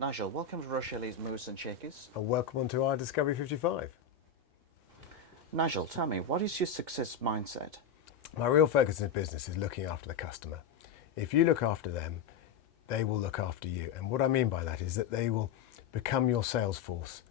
Nigel, welcome to Rochay Elite's Movers and Shakers. And welcome onto our Discovery 55. Nigel, tell me, what is your success mindset? My real focus in business is looking after the customer. If you look after them, they will look after you. And what I mean by that is that they will become your sales force.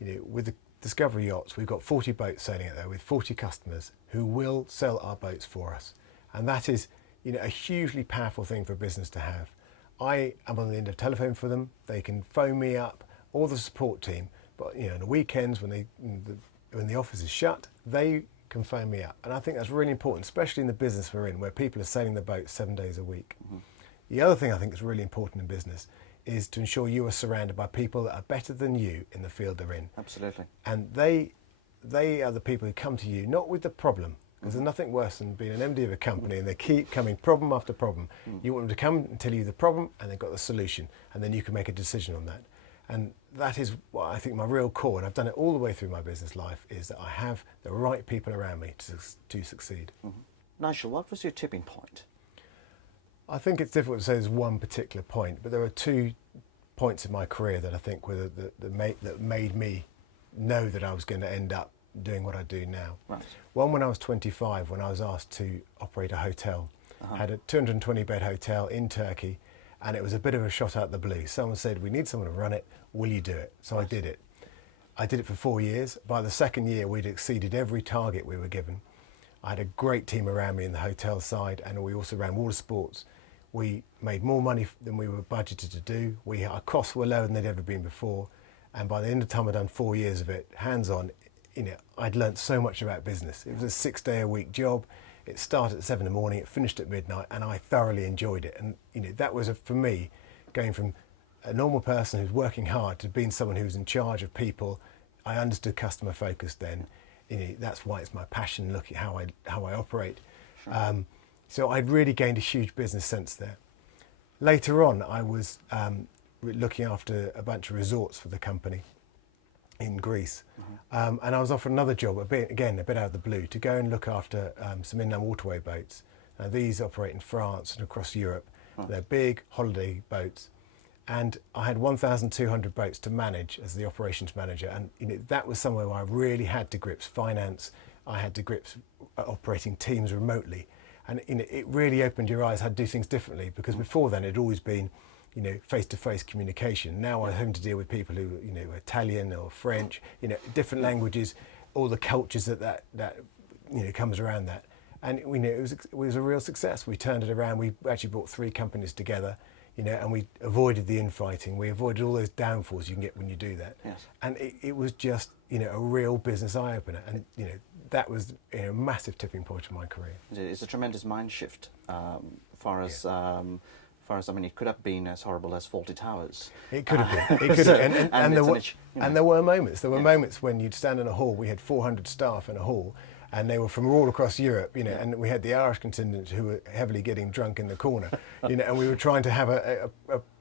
You know, with the Discovery Yachts, we've got 40 boats sailing out there with 40 customers who will sell our boats for us. And that is, you know, a hugely powerful thing for a business to have. I am on the end of the telephone for them. They can phone me up, or the support team. But you know, on the weekends when the office is shut, they can phone me up. And I think that's really important, especially in the business we're in, where people are sailing the boat 7 days a week. Mm-hmm. The other thing I think is really important in business is to ensure you are surrounded by people that are better than you in the field they're in. Absolutely. And they are the people who come to you, not with the problem, because there's nothing worse than being an MD of a company and they keep coming problem after problem. You want them to come and tell you the problem and they've got the solution, and then you can make a decision on that. And that is what I think my real core, and I've done it all the way through my business life, is that I have the right people around me to succeed. Mm-hmm. Nigel, what was your tipping point? I think it's difficult to say there's one particular point, but there are 2 points in my career that I think were that made me know that I was going to end up doing what I do now. Right. One, when I was 25, when I was asked to operate a hotel. Had a 220 bed hotel in Turkey, and it was a bit of a shot out the blue. Someone said, we need someone to run it, will you do it? So I did it. I did it for 4 years. By the second year, we'd exceeded every target we were given. I had a great team around me in the hotel side, and we also ran water sports. We made more money than we were budgeted to do. Our costs were lower than they'd ever been before. And by the end of the time I'd done 4 years of it, hands-on, you know, I'd learnt so much about business. It was a 6-day-a-week job. It started at 7 in the morning, it finished at midnight, and I thoroughly enjoyed it. And you know, that was for me, going from a normal person who's working hard to being someone who's in charge of people. I understood customer focus then. You know, that's why it's my passion. Look at how I operate. Sure. So I'd really gained a huge business sense there. Later on, I was looking after a bunch of resorts for the company in Greece. And I was offered another job, a bit out of the blue, to go and look after some inland waterway boats. Now, these operate in France and across Europe. They're big holiday boats. And I had 1,200 boats to manage as the operations manager. And you know, that was somewhere where I really had to grips finance. I had to grips operating teams remotely. And you know, it really opened your eyes how to do things differently, because before then it'd always been, you know, face-to-face communication. Now I'm having to deal with people who, you know, Italian or French, you know, different languages, all the cultures that you know comes around that. And you know, it was a real success. We turned it around. We actually brought 3 companies together, you know, and we avoided the infighting. We avoided all those downfalls you can get when you do that. Yes. And it was just, you know, a real business eye-opener. And you know, that was, you know, a massive tipping point in my career. It's a tremendous mind shift, far as I mean, it could have been as horrible as Faulty Towers. It could have been. It could have. And there were moments. There were moments when you'd stand in a hall. We had 400 staff in a hall, and they were from all across Europe, you know. And we had the Irish contingent who were heavily getting drunk in the corner, you know. And we were trying to have a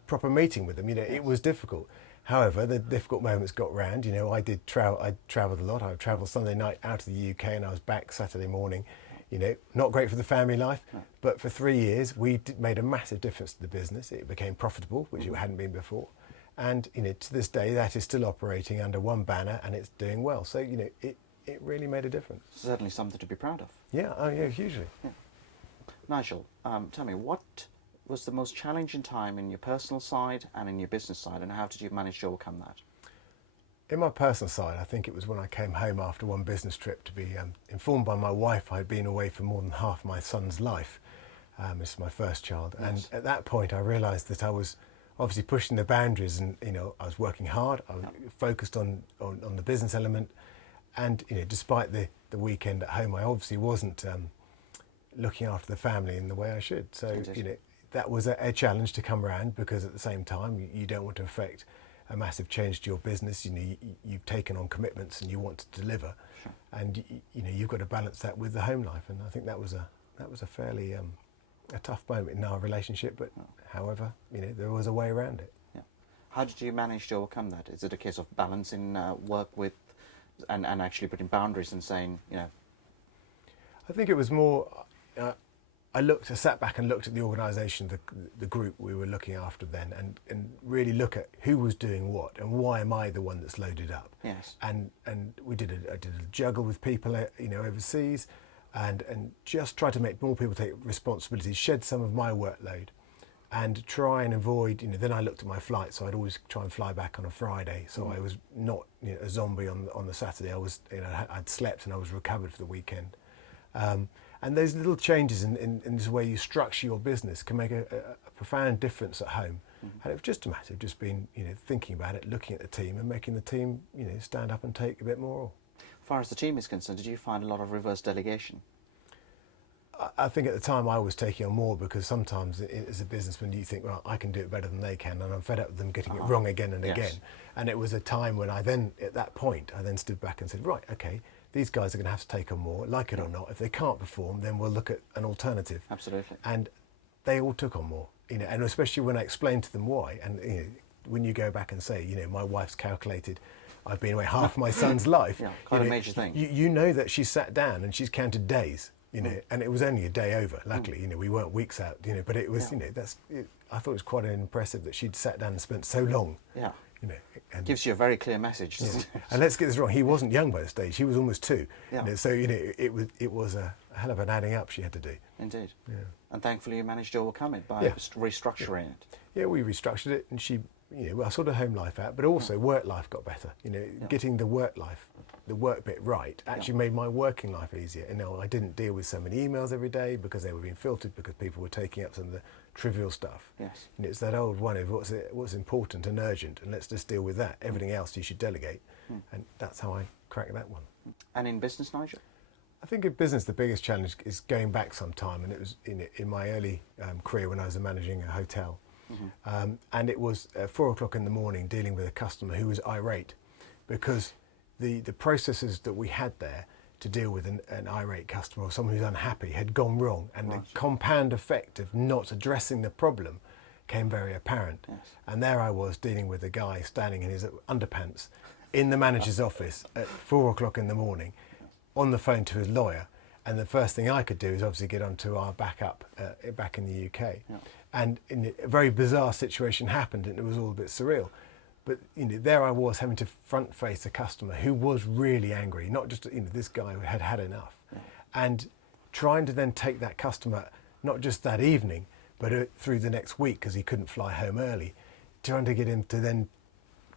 proper meeting with them. You know, it was difficult. However, the difficult moments got round. You know, I travelled a lot. I would travel Sunday night out of the UK, and I was back Saturday morning. You know, not great for the family life, but for 3 years we made a massive difference to the business. It became profitable, which it hadn't been before, and you know, to this day that is still operating under one banner, and it's doing well. So you know, it really made a difference. Certainly something to be proud of. Yeah, oh yeah, hugely. Yeah. Nigel, tell me, what was the most challenging time in your personal side and in your business side, and how did you manage to overcome that? In my personal side, I think it was when I came home after one business trip to be informed by my wife I had been away for more than half my son's life. This is my first child. Yes. And at that point I realised that I was obviously pushing the boundaries, and you know, I was working hard, I was focused on the business element, and you know, despite the weekend at home, I obviously wasn't looking after the family in the way I should. So you know, that was a challenge to come around, because at the same time you don't want to affect a massive change to your business. You know, you've taken on commitments and you want to deliver. Sure. And you know, you've got to balance that with the home life. And I think that was a fairly a tough moment in our relationship. But however, you know, there was a way around it. Yeah. How did you manage to overcome that? Is it a case of balancing work with and actually putting boundaries and saying, you know? I think it was more. I sat back and looked at the organisation, the group we were looking after then, and really look at who was doing what and why am I the one that's loaded up. Yes. And I did a juggle with people, overseas, and just try to make more people take responsibility, shed some of my workload, and try and avoid. Then I looked at my flight, so I'd always try and fly back on a Friday, so I was not a zombie on the Saturday. I was I'd slept and I was recovered for the weekend. And those little changes in this way you structure your business can make a profound difference at home. And it was just a matter of just being, thinking about it, looking at the team and making the team, stand up and take a bit more. As far as the team is concerned, did you find a lot of reverse delegation? I think at the time I was taking on more because sometimes as a businessman you think, well, I can do it better than they can, and I'm fed up with them getting it wrong again and again. And it was a time when at that point, I then stood back and said, right, okay, these guys are going to have to take on more, like it or not. If they can't perform, then we'll look at an alternative. Absolutely. And they all took on more, and especially when I explained to them why. And when you go back and say, my wife's calculated, I've been away half my son's life. Yeah, quite a major thing. You know that she's sat down and she's counted days, and it was only a day over. Luckily, we weren't weeks out, but it was, I thought it was quite impressive that she'd sat down and spent so long. Yeah. And gives you a very clear message, doesn't it? And let's get this wrong, he wasn't young by the stage, he was almost 2. Yeah. So it was a hell of an adding up she had to do. Indeed. Yeah. And thankfully you managed to overcome it by restructuring it. Yeah, we restructured it, and she, I sorted home life out, but also work life got better. Getting the work bit right actually made my working life easier. I didn't deal with so many emails every day because they were being filtered because people were taking up some of the trivial stuff. Yes. It's that old one of what's important and urgent, and let's just deal with that. Everything else you should delegate, and that's how I cracked that one. And in business, Nigel? I think in business the biggest challenge is going back some time, and it was in my early career when I was managing a hotel. And it was 4 o'clock in the morning dealing with a customer who was irate because the processes that we had there to deal with an irate customer or someone who's unhappy had gone wrong, and the compound effect of not addressing the problem came very apparent. Yes. And there I was dealing with a guy standing in his underpants in the manager's office at 4 o'clock in the morning on the phone to his lawyer, and the first thing I could do is obviously get onto our backup back in the UK. Yeah. And a very bizarre situation happened, and it was all a bit surreal. But there I was having to front face a customer who was really angry. Not just this guy who had had enough, and trying to then take that customer not just that evening, but through the next week because he couldn't fly home early, trying to get him to then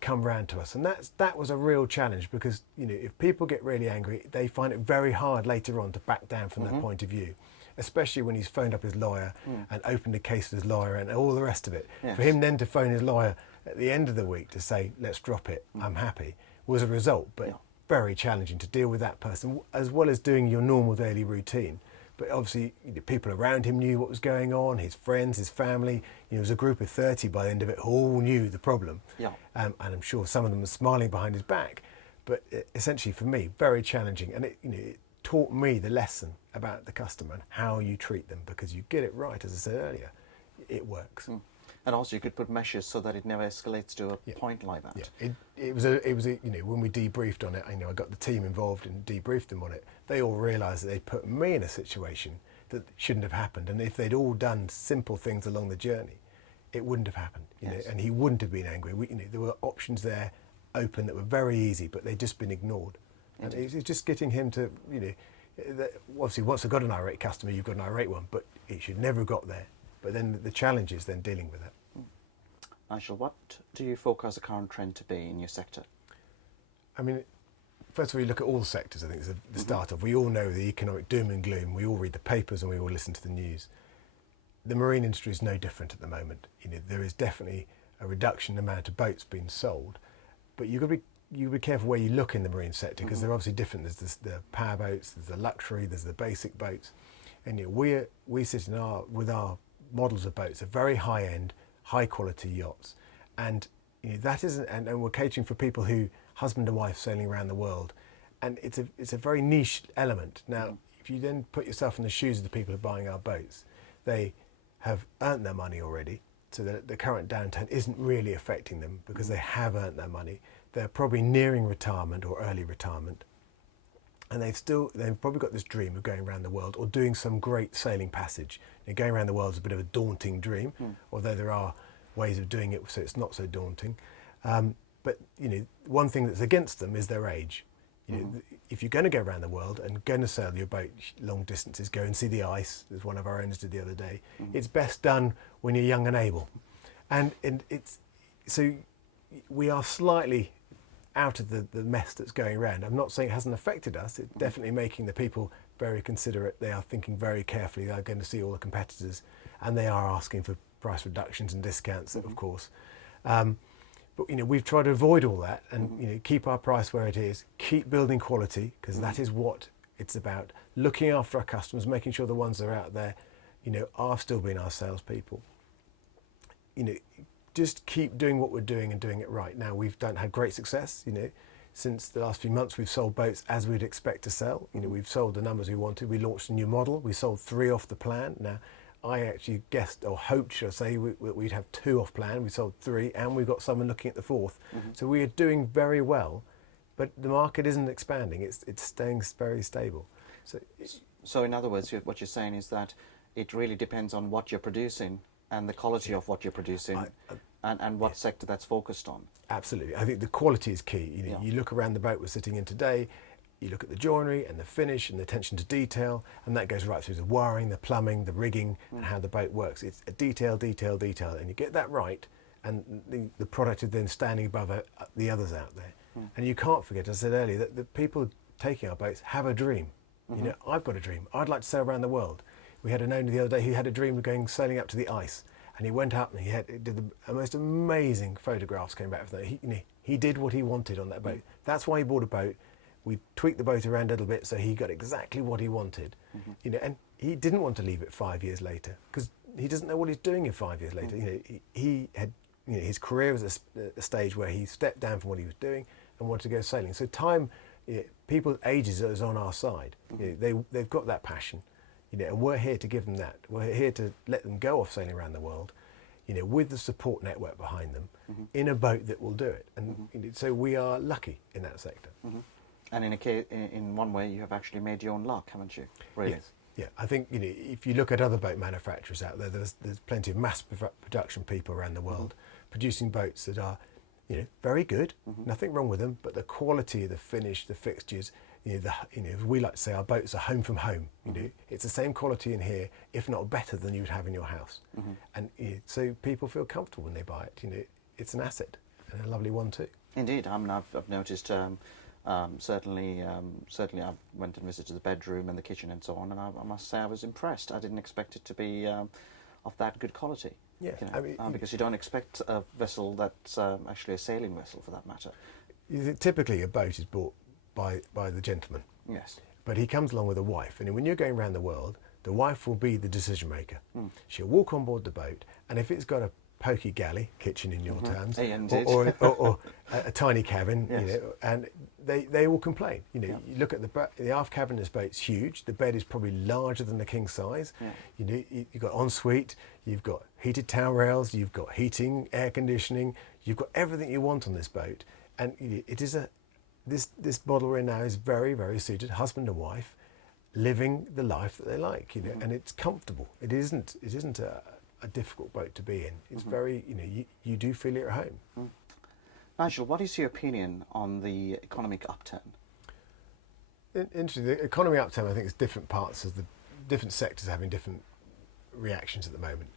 come round to us. And that was a real challenge because if people get really angry, they find it very hard later on to back down from that point of view. Especially when he's phoned up his lawyer and opened a case with his lawyer and all the rest of it. Yes. For him then to phone his lawyer at the end of the week to say, let's drop it, I'm happy, was a result, but very challenging to deal with that person, as well as doing your normal daily routine. But obviously, people around him knew what was going on, his friends, his family. It was a group of 30 by the end of it, who all knew the problem. Yeah. And I'm sure some of them were smiling behind his back. But essentially, for me, very challenging. And it taught me the lesson about the customer and how you treat them, because you get it right, as I said earlier, it works. And also you could put measures so that it never escalates to a point like that. Yeah. It was when we debriefed on it, I got the team involved and debriefed them on it. They all realised that they'd put me in a situation that shouldn't have happened, and if they'd all done simple things along the journey, it wouldn't have happened. And he wouldn't have been angry. There were options there open that were very easy, but they'd just been ignored. And it's just getting him to, obviously once I've got an irate customer, you've got an irate one, but it should never have got there. But then the challenge is then dealing with it. Nigel, what do you forecast the current trend to be in your sector? First of all, you look at all sectors, I think is the start of. We all know the economic doom and gloom. We all read the papers and we all listen to the news. The marine industry is no different at the moment. There is definitely a reduction in the amount of boats being sold, but you've got to be careful where you look in the marine sector, because they're obviously different. There's the power boats, there's the luxury, there's the basic boats, and we sit with our models of boats, are very high end, high quality yachts, and that isn't, and we're catering for people who husband and wife sailing around the world, and it's a very niche element. Now, if you then put yourself in the shoes of the people who are buying our boats, they have earned their money already, so that the current downturn isn't really affecting them because they have earned their money. They're probably nearing retirement or early retirement, and they've probably got this dream of going around the world or doing some great sailing passage. Going around the world is a bit of a daunting dream, although there are ways of doing it so it's not so daunting. But one thing that's against them is their age. If you're going to go around the world and going to sail your boat long distances, go and see the ice, as one of our owners did the other day, it's best done when you're young and able. And so we are slightly out of the mess that's going around. I'm not saying it hasn't affected us. It's definitely making the people very considerate. They are thinking very carefully. They're going to see all the competitors, and they are asking for price reductions and discounts, of course. But we've tried to avoid all that and keep our price where it is, keep building quality, because that is what it's about. Looking after our customers, making sure the ones that are out there, are still being our salespeople. Just keep doing what we're doing and doing it right. Now we've had great success. Since the last few months, we've sold boats as we'd expect to sell. We've sold the numbers we wanted. We launched a new model. We sold 3 off the plan. Now, I actually guessed, or hoped, should I say, we'd have 2 off plan. We sold 3, and we've got someone looking at the 4th. So we are doing very well, but the market isn't expanding. It's staying very stable. So in other words, what you're saying is that it really depends on what you're producing and the quality of what you're producing, and what sector that's focused on. Absolutely. I think the quality is key. You look around the boat we're sitting in today, you look at the joinery and the finish and the attention to detail, and that goes right through the wiring, the plumbing, the rigging, and how the boat works. It's a detail, and you get that right, and the product is then standing above the others out there. And you can't forget, as I said earlier, that the people taking our boats have a dream. I've got a dream. I'd like to sail around the world. We had an owner the other day who had a dream of going sailing up to the ice, and he went up and he did the most amazing photographs came back from that. He did what he wanted on that boat. That's why he bought a boat. We tweaked the boat around a little bit so he got exactly what he wanted. And he didn't want to leave it 5 years later because he doesn't know what he's doing in 5 years later. He had his career was a stage where he stepped down from what he was doing and wanted to go sailing. So time, people's ages is on our side. They've got that passion. And we're here to give them that. We're here to let them go off sailing around the world, with the support network behind them, in a boat that will do it. And so we are lucky in that sector. And in one way, you have actually made your own luck, haven't you? Really? Yes. Yeah. I think if you look at other boat manufacturers out there, there's plenty of mass production people around the world producing boats that are, very good. Nothing wrong with them, but the quality, the finish, the fixtures. We like to say our boats are home from home. It's the same quality in here, if not better than you would have in your house. And so people feel comfortable when they buy it. It's an asset and a lovely one too. Indeed, I've noticed. Certainly, I went and visited the bedroom and the kitchen and so on, and I must say I was impressed. I didn't expect it to be of that good quality. Yeah, because you don't expect a vessel that's actually a sailing vessel, for that matter. Typically, a boat is bought by the gentleman. Yes. But he comes along with a wife, and when you're going around the world, the wife will be the decision maker. She'll walk on board the boat, and if it's got a pokey galley, kitchen in your terms, or a tiny cabin, yes. And they will complain. You look at the aft cabin of this boat's huge. The bed is probably larger than the king size. Yeah. You've got ensuite, you've got heated towel rails, you've got heating, air conditioning, you've got everything you want on this boat, and it is this model we're in now is very, very suited husband and wife living the life that they like, and it's comfortable. It isn't a difficult boat to be in. It's very, you do feel it at home. Nigel, what is your opinion on the economic upturn? Interesting. The economy upturn, I think, is different parts of the different sectors having different reactions at the moment.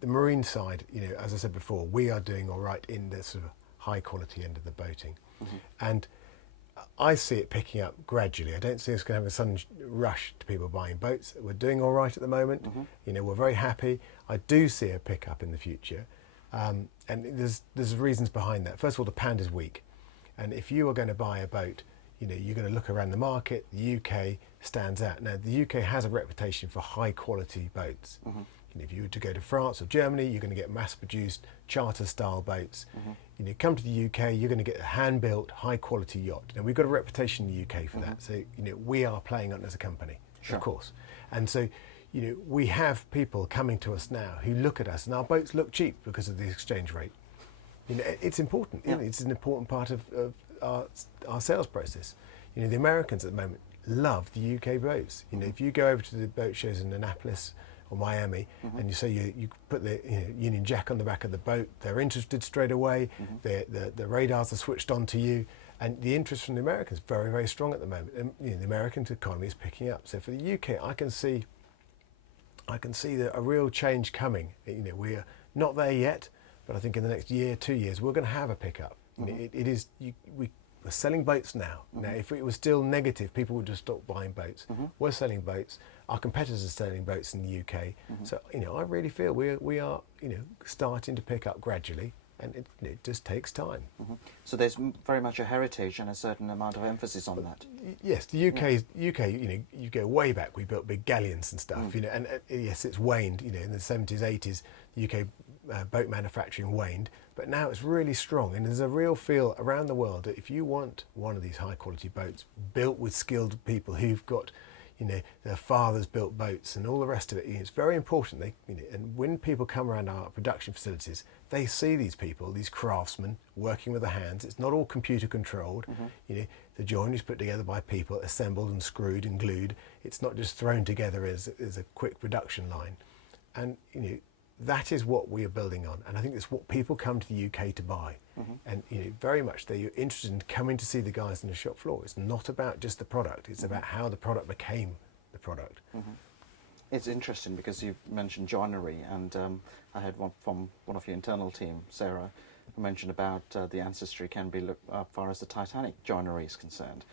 The marine side, as I said before, we are doing all right in the sort of high quality end of the boating, and I see it picking up gradually. I don't see us going to have a sudden rush to people buying boats. We're doing all right at the moment. We're very happy. I do see a pickup in the future, and there's reasons behind that. First of all, the pound is weak, and if you are going to buy a boat, you're going to look around the market. The UK stands out. Now, the UK has a reputation for high quality boats. If you were to go to France or Germany, you're going to get mass-produced charter-style boats. Come to the UK, you're going to get a hand-built, high-quality yacht. Now, we've got a reputation in the UK for that, so we are playing on it as a company, of course. And so, we have people coming to us now who look at us, and our boats look cheap because of the exchange rate. It's important. It's an important part of our sales process. You know, the Americans at the moment love the UK boats. You know, if you go over to the boat shows in Annapolis or Miami, and you say you put the Union Jack on the back of the boat, they're interested straight away. The radars are switched on to you, and the interest from the Americans is very, very strong at the moment. And you know, the American economy is picking up. So for the UK, I can see a real change coming. You know, we're not there yet, but I think in the next year, 2 years, we're going to have a pickup. We're selling boats now. Now, if it was still negative, people would just stop buying boats. We're selling boats. Our competitors are selling boats in the UK. So, you know, I really feel we are, you know, starting to pick up gradually, and it just takes time. So there's very much a heritage and a certain amount of emphasis on that. Yes, the UK, you know, you go way back. We built big galleons and stuff, you know, and yes, it's waned. You know, in the 70s, 80s, the UK boat manufacturing waned, but now it's really strong, and there's a real feel around the world that if you want one of these high quality boats built with skilled people who've got, you know, their fathers built boats and all the rest of it, it's very important. You know, and when people come around our production facilities, they see these people, these craftsmen working with their hands. It's not all computer controlled. You know, the joinery is put together by people, assembled and screwed and glued. It's not just thrown together as a quick production line. And you know, that is what we are building on, and I think it's what people come to the UK to buy. And you know, very much they're interested in coming to see the guys on the shop floor. It's not about just the product, it's about how the product became the product. It's interesting because you mentioned joinery, and I had one from one of your internal team, Sarah, who mentioned about the ancestry can be as far as the Titanic joinery is concerned,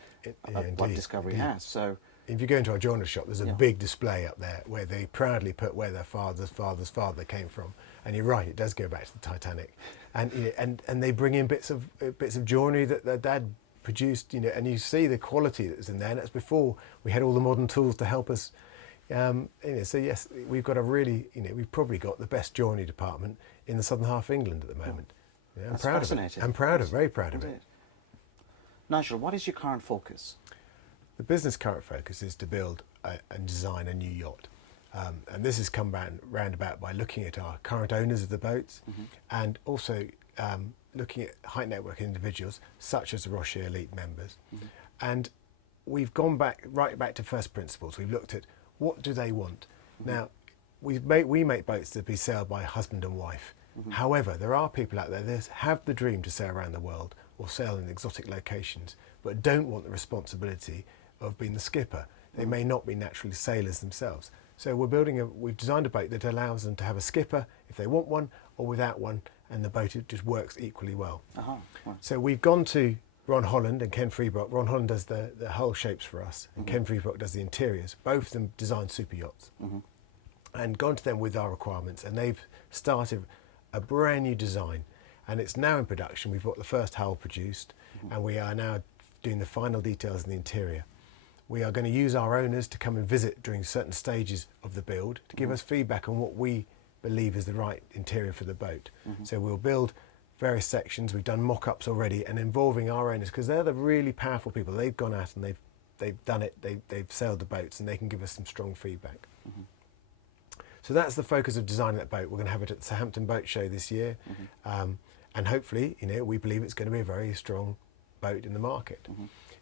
what Discovery has. So if you go into our joinery shop, there's a big display up there where they proudly put where their father's father's father came from. And you're right, it does go back to the Titanic. And you know, and they bring in bits of joinery that their dad produced, you know, and you see the quality that's in there. And that's before we had all the modern tools to help us. You know, so yes, we've got a really, you know, we've probably got the best joinery department in the southern half of England at the moment. Yeah, I'm proud of it. I'm very proud of it. Nigel, what is your current focus? The business current focus is to build and design a new yacht. And this has come round about by looking at our current owners of the boats, and also looking at high net worth individuals such as the Rochay Elite members. And we've gone right back to first principles. We've looked at what do they want. Now, we make boats that be sailed by husband and wife. However, there are people out there that have the dream to sail around the world or sail in exotic locations, but don't want the responsibility of being the skipper. They may not be naturally sailors themselves. So we've designed a boat that allows them to have a skipper if they want one, or without one, and the boat just works equally well. So we've gone to Ron Holland and Ken Freebrook. Ron Holland does the hull shapes for us, and Ken Freebrook does the interiors. Both of them design super yachts. And gone to them with our requirements, and they've started a brand new design, and it's now in production. We've got the first hull produced, and we are now doing the final details in the interior. We are going to use our owners to come and visit during certain stages of the build to give us feedback on what we believe is the right interior for the boat. So we'll build various sections. We've done mock-ups already, and involving our owners, because they're the really powerful people. They've gone out and they've done it. They've sailed the boats, and they can give us some strong feedback. So that's the focus of designing that boat. We're going to have it at the Southampton Boat Show this year, and hopefully, you know, we believe it's going to be a very strong boat in the market.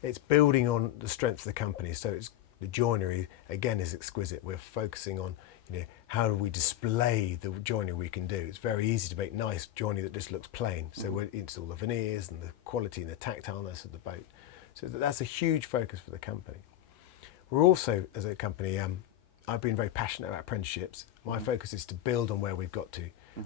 It's building on the strengths of the company, so it's the joinery again is exquisite. We're focusing on, you know, how do we display the joinery we can do. It's very easy to make nice joinery that just looks plain. So it's all the veneers and the quality and the tactileness of the boat. So that's a huge focus for the company. We're also, as a company, I've been very passionate about apprenticeships. My focus is to build on where we've got to.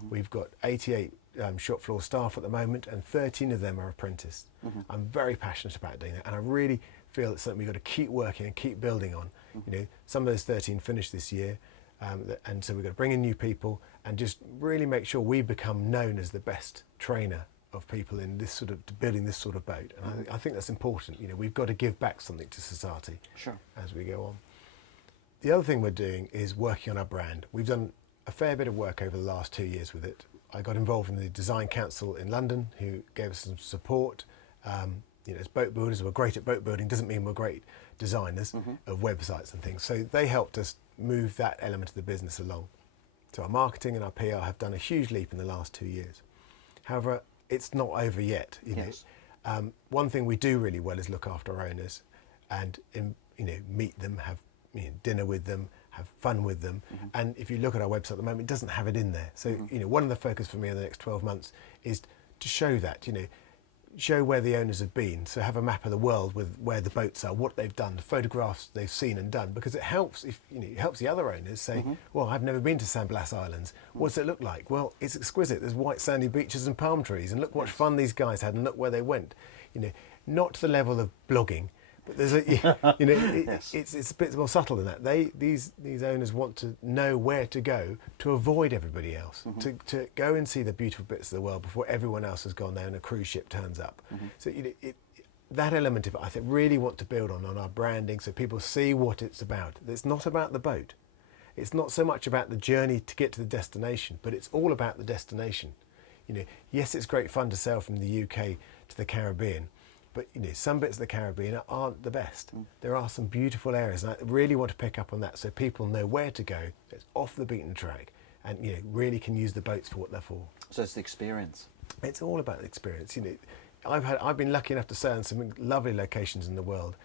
We've got 88 shop floor staff at the moment, and 13 of them are apprenticed. I'm very passionate about doing that, and I really feel it's something we've got to keep working and keep building on. You know, some of those 13 finished this year, and so we've got to bring in new people and just really make sure we become known as the best trainer of people in this sort of building this sort of boat. And I think that's important. You know, we've got to give back something to society as we go on. The other thing we're doing is working on our brand. We've done a fair bit of work over the last 2 years with it. I got involved in the Design Council in London, who gave us some support. You know, as boat builders, we're great at boat building, doesn't mean we're great designers of websites and things. So they helped us move that element of the business along. So our marketing and our PR have done a huge leap in the last 2 years. However, it's not over yet. You know, one thing we do really well is look after our owners, and meet them, have dinner with them, have fun with them. And if you look at our website at the moment, it doesn't have it in there. So one of the focus for me in the next 12 months is to show that, show where the owners have been. So have a map of the world with where the boats are, what they've done, the photographs they've seen and done, because it helps if it helps the other owners say, well, I've never been to San Blas Islands. What's it look like? Well, it's exquisite. There's white sandy beaches and palm trees, and look what fun these guys had, and look where they went. Not to the level of blogging, but there's it's a bit more subtle than that. These owners want to know where to go to avoid everybody else, to go and see the beautiful bits of the world before everyone else has gone there and a cruise ship turns up. So that element of it, I think, really want to build on our branding, so people see what it's about. It's not about the boat. It's not so much about the journey to get to the destination, but it's all about the destination. Yes, it's great fun to sail from the UK to the Caribbean, but some bits of the Caribbean aren't the best. There are some beautiful areas, and I really want to pick up on that so people know where to go. It's off the beaten track, and really can use the boats for what they're for. So it's the experience. It's all about the experience. I've been lucky enough to sail in some lovely locations in the world,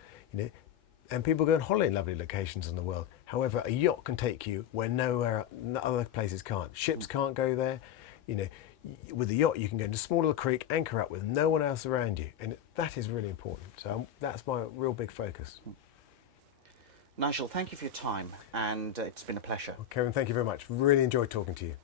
and people go on holiday in lovely locations in the world. However, a yacht can take you where other places can't. Ships can't go there. With a yacht, you can go into a small little creek, anchor up with no one else around you, and that is really important. So that's my real big focus. Nigel, thank you for your time, and it's been a pleasure. Kevin, thank you very much. Really enjoyed talking to you.